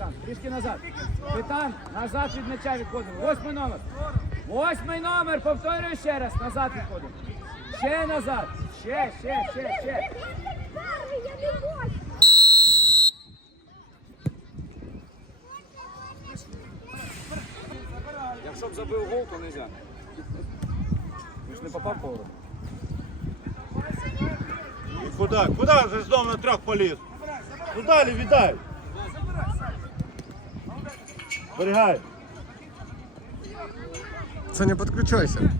капітан. Трішки назад. Капітан, назад від м'яча відходимо. Восьмий номер. Восьмий номер, повторюю ще раз. Назад відходимо. Ще назад. Ще, ще, ще, ще. Якщо б забив гол, то не можна. Він ж не попав по вороту. Куди? Куди вже знов на трьох поліз? Ну далі віддай. Зберігай. Це не підключайся.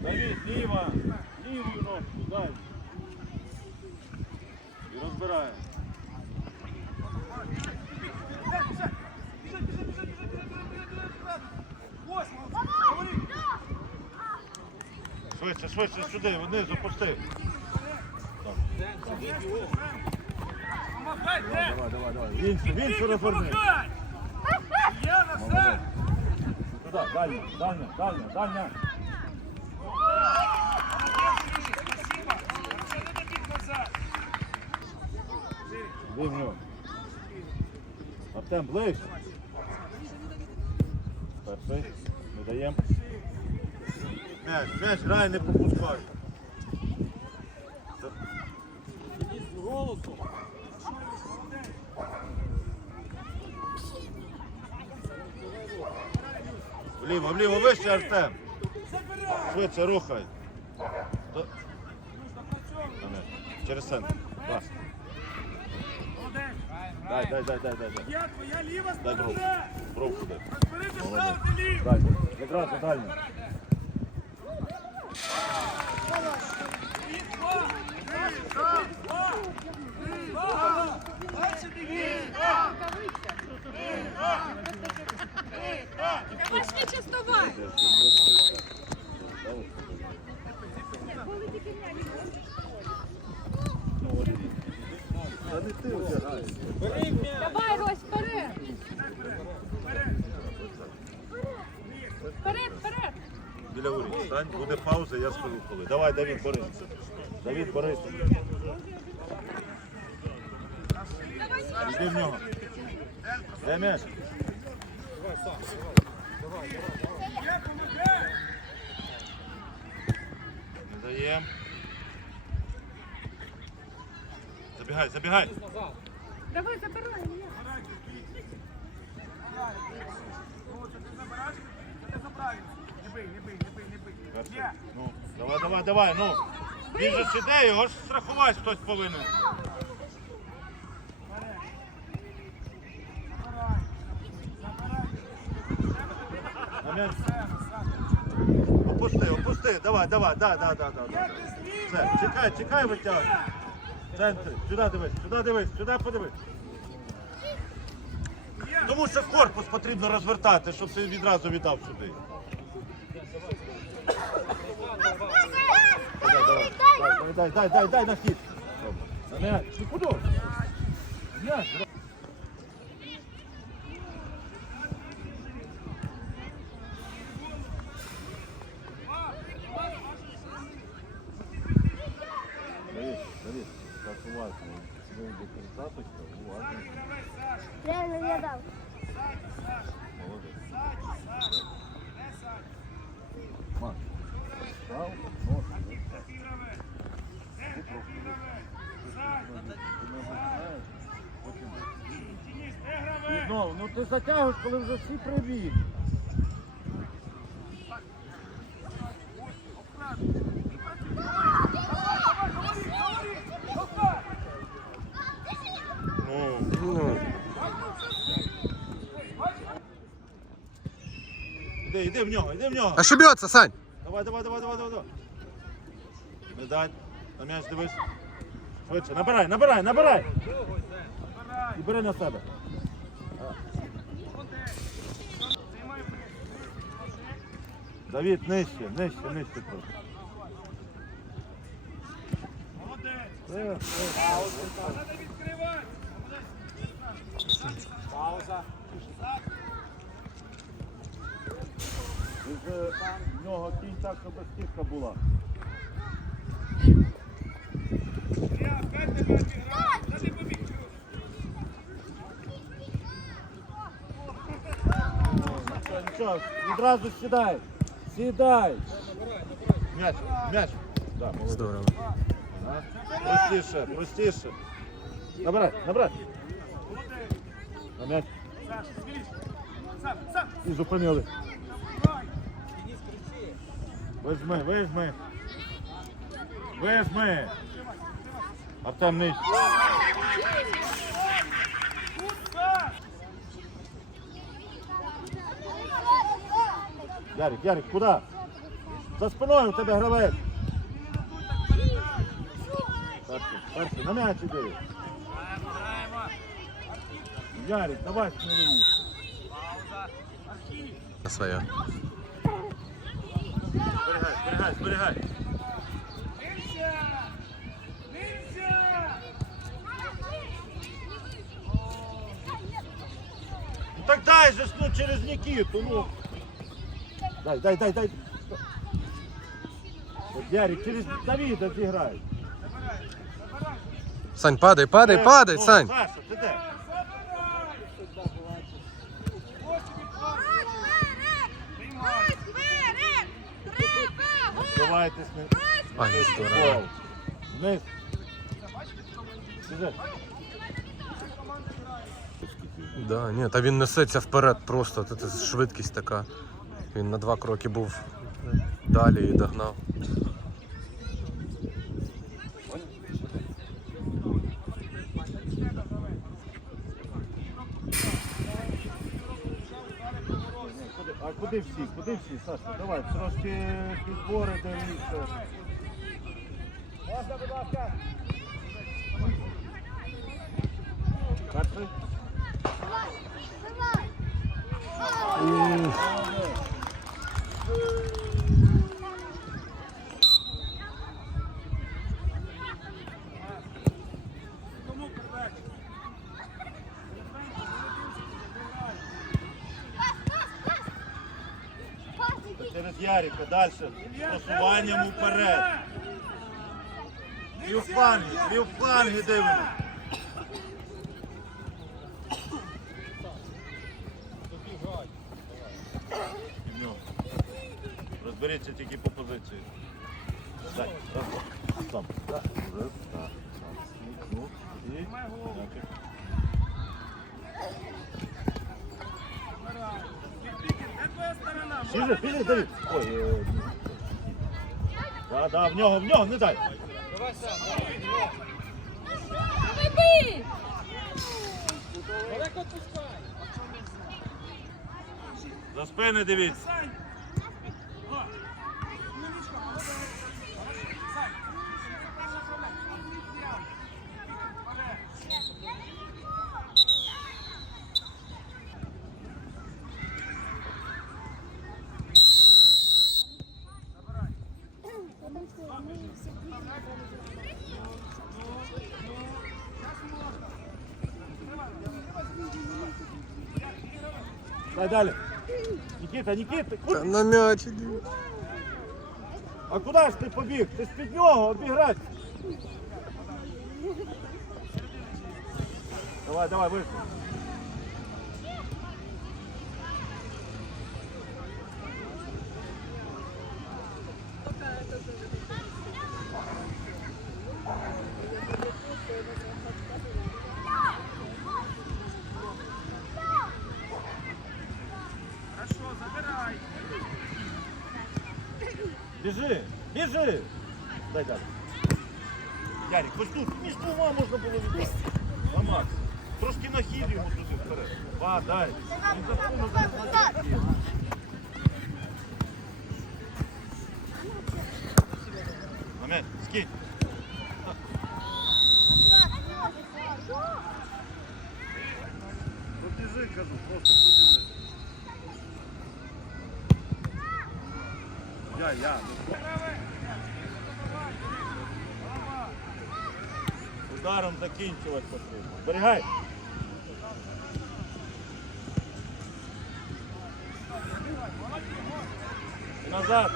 Давид, ліва. Лівою ножку, далі. І розбирає. Швидше, швидше сюди, вниз опусти. Давай, давай, давай. Іншу, в іншу розверни. Молодець. Туди, дальня, дальня, дальня, дальня. Вигнув. Артем, ближче. Перший. Не даємо. М'яч, м'яч, грай, не пропускай. Вліво, вліво, вище, Артем. Швидше рухай. Через центр. Дай, дай, дай, дай, дай. дай. Я твоя ліва Дай бровку. сторона. Бровку дай. Розберися Молодець. ставити ліву. Дальня. Якраз дальня. Дальше дивіться. Давай швидше. Давай, Рось, вперед. Вперед, вперед. Біля воріт. Стань, буде пауза, я скажу коли. Давай, Давід, борись. Давід, борись. Йди в нього. Де м'яч? Не даєм. Забігай, забігай. Давай, забирай. Не бий, не бий, не бий, не бий. Ну, давай, давай, давай, ну. Він же ж його ж страхувати хтось повинен. На м'яч. Опусти, опусти, давай, давай, да, да, да, да. Все, чекай, чекай, витягуй. Центр, сюди дивись, сюди дивись, сюди подивись. Тому що корпус потрібно розвертати, щоб ти відразу віддав сюди. Дай, дай, дай, дай, дай на хід. На м'яч. Ти куди? М'яч. Давид, Давид, как уважно. Вы до тридцаточка, уважно. Реально я дал. Молодець. Маш, став, нос, Ти просто Знову, ну ти затягуєш, коли вже всі прибіг. Іди, іди в нього, іди в нього. ошибется, Сань. Давай, давай, давай, давай, давай. давай. Не дай. На м'яч дивись. Швидше. Набирай, набирай, набирай. І бери на себе. Давід, нижче, нижче, нижче. Е, е. Відкривати. Пауза. Ж в нього кінь так, щоб стівка була. Нічого, відразу сідай. Сідай. М'яч, м'яч. Да, Здорово. Да. Простіше, простіше. Набирай, набирай. На м'яч. І зупинили. Візьми, візьми. Візьми. Артем нижче. Ярик, Ярик, куди? За спиною у тебе гравець. Перший, перший, на м'яч іди. Ярик, давай сміливіше. Своє. Зберігай, зберігай, зберігай. Так дай же ну через Нікіту, ну. Дай, дай, дай, дай. От Ярик, через Давіда зіграй. Сань, падай, падай, Е, падай, Сань. Саша, ти де? Давайте з ним. Ай, здорово. Гол. Вниз. Да, ні, та він несеться вперед просто. Це швидкість така. Він на два кроки був далі і догнав. А куди всі? Куди всі, Саша? Давай, трошки підбори дивіться. Можна, будь ласка. Перший. Через Ярика, далі. Просуванням уперед. Півфланги, півфланги дивимося. В нього. Розберіться тільки по позиції. Сам. Так. Ну, і. Твоя сторона? Фіже, фіже, Давид. Ой, е, да, да, в нього, в нього, не дай. За спини дивіться. Дай далі. Нікіта, Нікіта, Та на м'яч іди. а куди ж ти побіг? Ти спит нього обіграти. Давай, давай, вийшли. Хорошо, забирай. Біжи, біжи. Дай далі. Ярик, ось тут, між двома можна було віддати. Ламати. Трошки нахиль йому туди вперед. Два, дай. Він скинь. Побіжи, кажу, просто Я. Ударом закінчувати потрібно. Зберігай. Назад.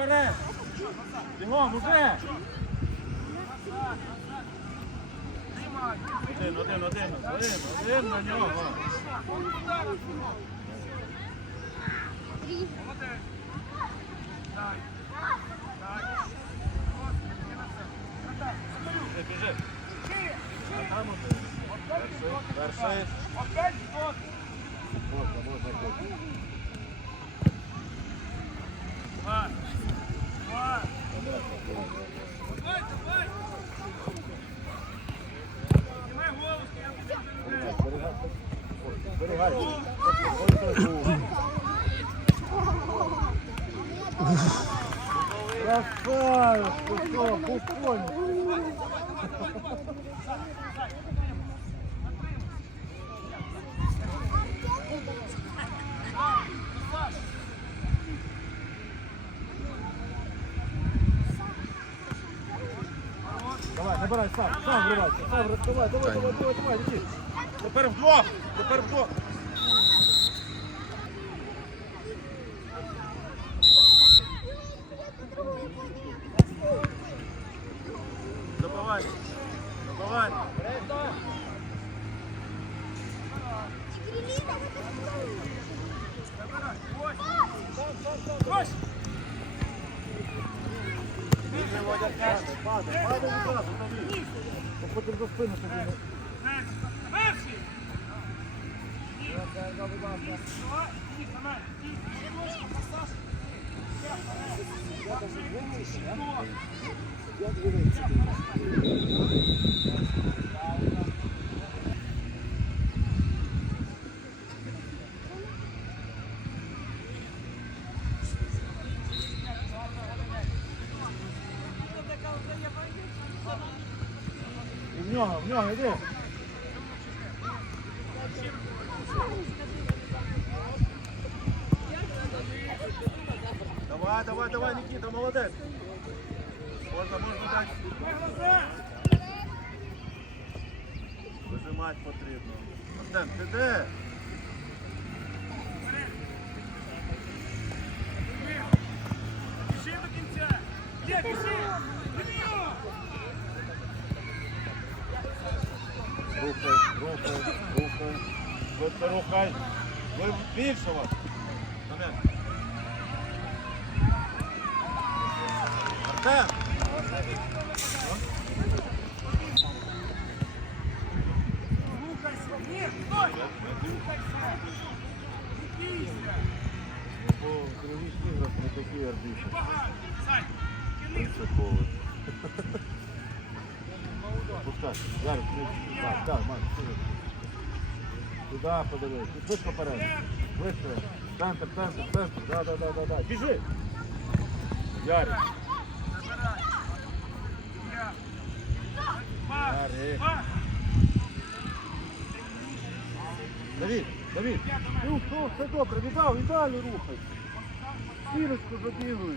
Вперед! Бігом, уже! Один, один, один, один, один на нього. Біжи, біжи. А там один. Перший, перший. Опять от! Можна, можна. можна. Два! ты что, давай! Знімай голову, Зберігай. Ой, красиво. Красавець, ти що, пустонь. Давай, набирай сам, сам вривайся, сам давай, давай, давай, давай, давай, лети. Тепер вдвох, тепер вдвох. Добивай, добивай. Спину тобі. не- Перший! І нього, іди. Давай, давай, давай, Никита, молодець. Можна, можна дати. Вижимати потрібно. Артем, ти де? Швидко. Ви більше вас. Артем! Рухайся! Ні, стой! Рухайся! Не бійся! Бо в других іграх не такі арбітри. Багато! Сань! Кінець! Принципово. Пускай. Зараз, ти- так, так, Макс, сюди. Туди подивись. Швидко вперед. Швидко. Центр, центр, центр. Да, да, да, да, да. Біжи. Ярик. Давід, Давід. Ну, все добре, віддав, і далі рухай. Стіночку забігуй.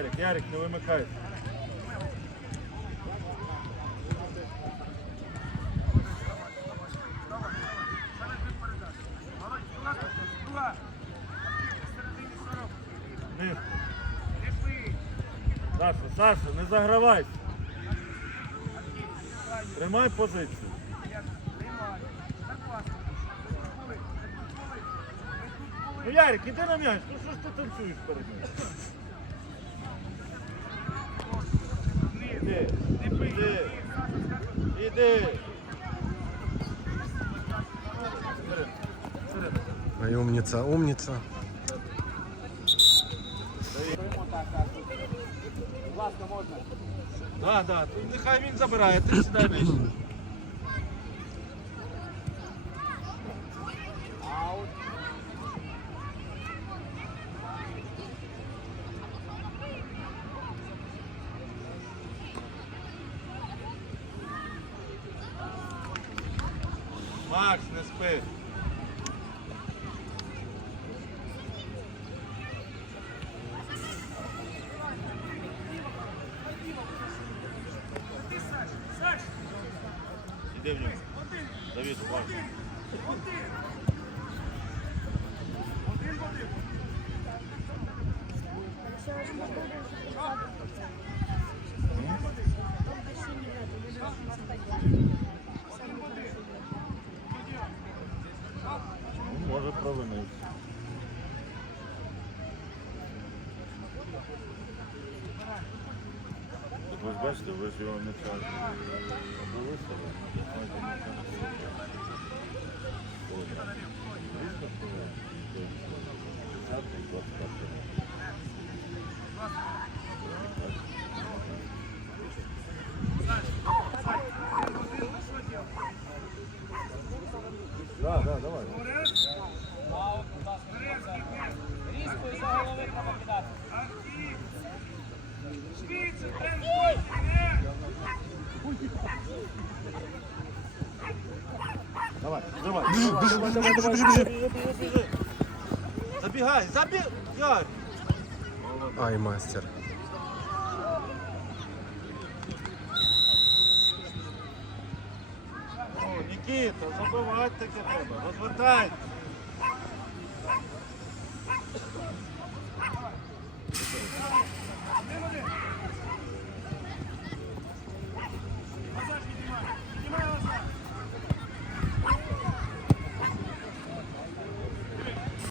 Ярик, Ярик, не вимикай. Саша, Саша, не загравайся. Тримай позицію. Ну, Ярик, іди на м'яч, ну що ж ти танцюєш перед ним? Іди, іди, іди. Ай, умниця, умниця. Будь ласка, можна. Да, да, нехай він забирає, ти сідай нижче. Іди в нього. Давид, уважно. Ну, Ж бачите, ви ж його не. Да, да, давай. Давай, давай. Давай, давай, давай, біжи. Забегай, забегай. Ай, мастер. О, Нікіта, забивати таке треба. Розвертайся. Thank.